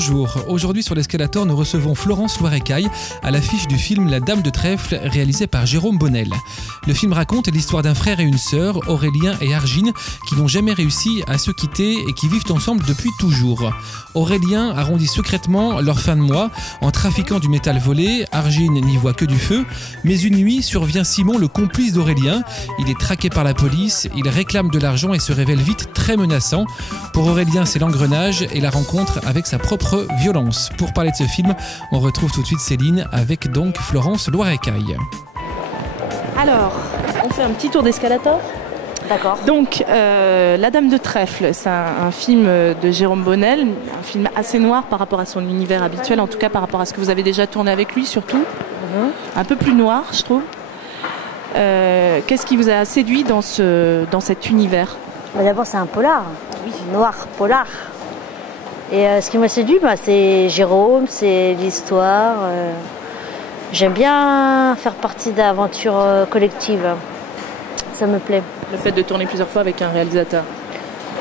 bonjour. Aujourd'hui sur l'Escalator, nous recevons Florence Loirecaille à l'affiche du film La Dame de Trèfle réalisé par Jérôme Bonnel. Le film raconte l'histoire d'un frère et une sœur, Aurélien et Argine, qui n'ont jamais réussi à se quitter et qui vivent ensemble depuis toujours. Aurélien arrondit secrètement leur fin de mois en trafiquant du métal volé. Argine n'y voit que du feu. Mais une nuit survient Simon, le complice d'Aurélien. Il est traqué par la police, il réclame de l'argent et se révèle vite très menaçant. Pour Aurélien, c'est l'engrenage et la rencontre avec sa propre violence. Pour parler de ce film, on retrouve tout de suite Céline avec donc Florence Loirecaille. Alors, on fait un petit tour d'Escalator. D'accord. Donc, La Dame de Trèfle, c'est un film de Jérôme Bonnel, un film assez noir par rapport à son univers habituel, en tout cas par rapport à ce que vous avez déjà tourné avec lui surtout. Un peu plus noir, je trouve. Qu'est-ce qui vous a séduit dans cet univers? D'abord, c'est un polar, noir, polar. Et ce qui m'a séduit, c'est Jérôme, c'est l'histoire. J'aime bien faire partie d'aventures collectives. Ça me plaît. Le fait de tourner plusieurs fois avec un réalisateur.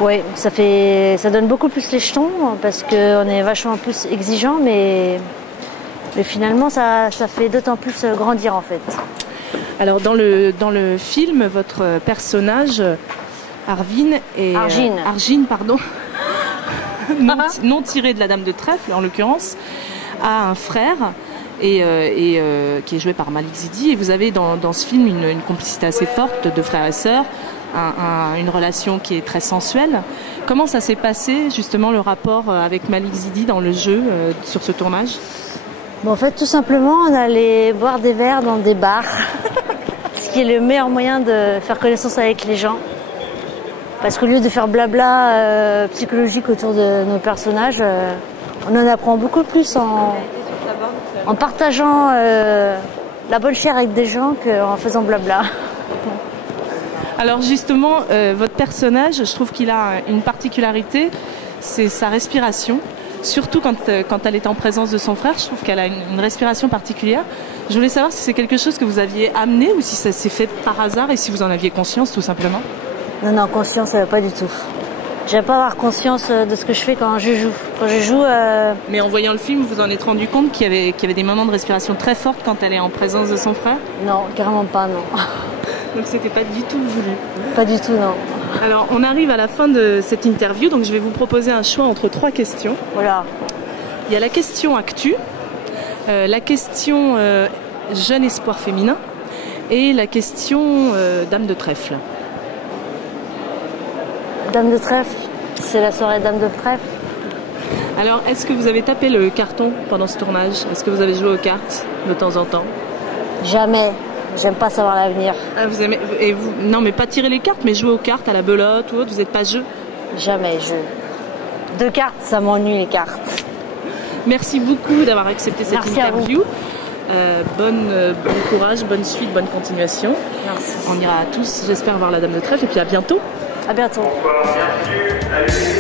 Oui, ça donne beaucoup plus les jetons parce qu'on est vachement plus exigeant, mais finalement, ça fait d'autant plus grandir en fait. Alors dans le film, votre personnage Argine, pardon, non tiré de La Dame de Trèfle en l'occurrence, a un frère et qui est joué par Malik Zidi. Et vous avez dans ce film une complicité assez forte de frères et sœurs, une relation qui est très sensuelle. Comment ça s'est passé justement le rapport avec Malik Zidi dans le jeu sur ce tournage? En fait, tout simplement, on allait boire des verres dans des bars, ce qui est le meilleur moyen de faire connaissance avec les gens. Parce qu'au lieu de faire blabla psychologique autour de nos personnages, on en apprend beaucoup plus en partageant la bonne chair avec des gens qu'en faisant blabla. Alors justement, votre personnage, je trouve qu'il a une particularité, c'est sa respiration. Surtout quand elle est en présence de son frère, je trouve qu'elle a une respiration particulière. Je voulais savoir si c'est quelque chose que vous aviez amené ou si ça s'est fait par hasard et si vous en aviez conscience tout simplement. Non, conscience, pas du tout. J'aime pas avoir conscience de ce que je fais quand je joue. Quand je joue. Mais en voyant le film, vous en êtes rendu compte qu'il y avait des moments de respiration très forts quand elle est en présence de son frère? Non, carrément pas, non. Donc c'était pas du tout voulu? Pas du tout, non. Alors on arrive à la fin de cette interview, donc je vais vous proposer un choix entre 3 questions. Voilà. Il y a la question actu, la question jeune espoir féminin et la question Dame de Trèfle. Dame de Trèfle, c'est la soirée Dame de Trèfle. Alors, est-ce que vous avez tapé le carton pendant ce tournage? Est-ce que vous avez joué aux cartes de temps en temps? Jamais. J'aime pas savoir l'avenir. Ah, vous aimez, non, mais pas tirer les cartes, mais jouer aux cartes à la belote ou autre, vous n'êtes pas jeu? Jamais jeu. 2 cartes, ça m'ennuie les cartes. Merci beaucoup d'avoir accepté cette interview. Bon courage, bonne suite, bonne continuation. Merci. On ira tous, j'espère, voir La Dame de Trèfle et puis à bientôt. À bientôt. Bonsoir, bienvenue.